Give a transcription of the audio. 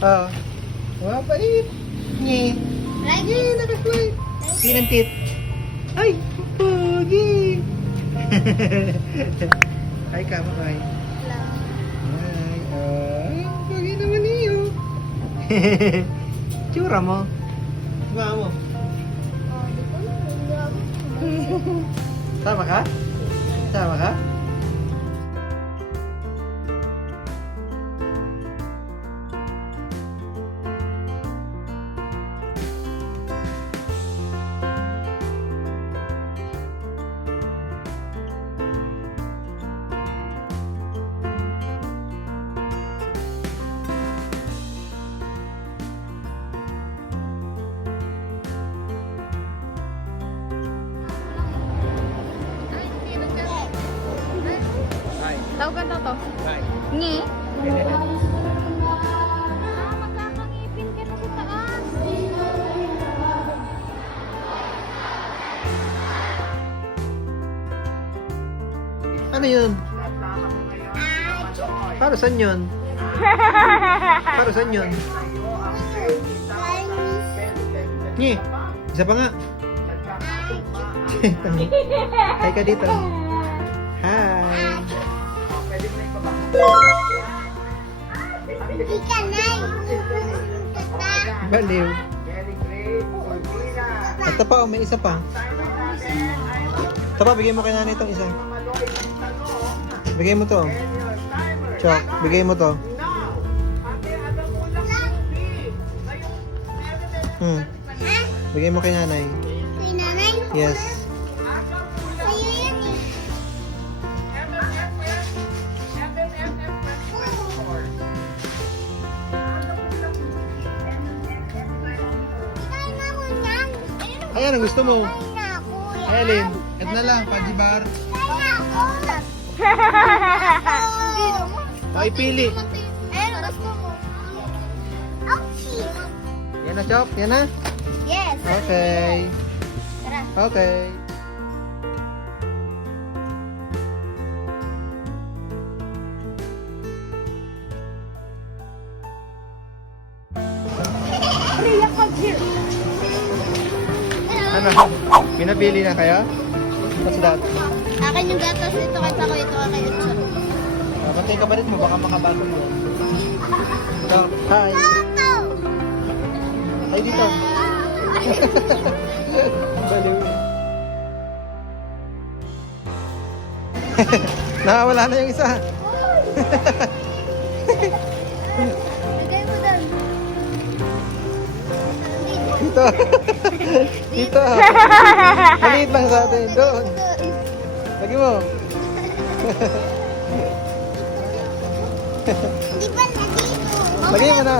Oh. Wow, pait. Nye. Nye, naka-fly. Sinantit. Ay, pogi. Hi ka, hi. Hi. Ay, pogi naman iyo. Tsura mo. Sama mo. Sama ka? Sama ka? Tawagan na to. Hi. Ngi. Magkakangipin ka na sa taas. Ano yun? Para saan yun? Para saan yun? Nye, isa pa nga. Hi ka dito. Hi. Baliw. Ito pa, may isa pa. Ito pa, bigay mo kay nanay itong isa. Bigay mo to. Chok, bigay mo to. Bigay mo kay nanay. Kay nanay? Yes. Sa'yo yan eh. Kaya na ako yan. Ayan, ang gusto mo. Kaya na ako yan. Ay, Alin. Ito na lang, Pajibar. Kaya na ako. Hindi naman. Ay, pili. Ayun, gusto mo. Ouchie. Yan na, Chok. Yan na. Yes. Okay. Tara. Okay. Ano? Pinapili na kayo? What's that? Akin yung gatas ito kasi ako ito kay Utso. Pantay kapalit mo, baka makabago mo. So, hi. Toto! Ay, dito. Baliw. Nakawala na yung isa. Bigay mo doon. Dito. Dito. Maliit lang sa atin. Doon. Lagi mo. Di ba na dito? Lagi mo na.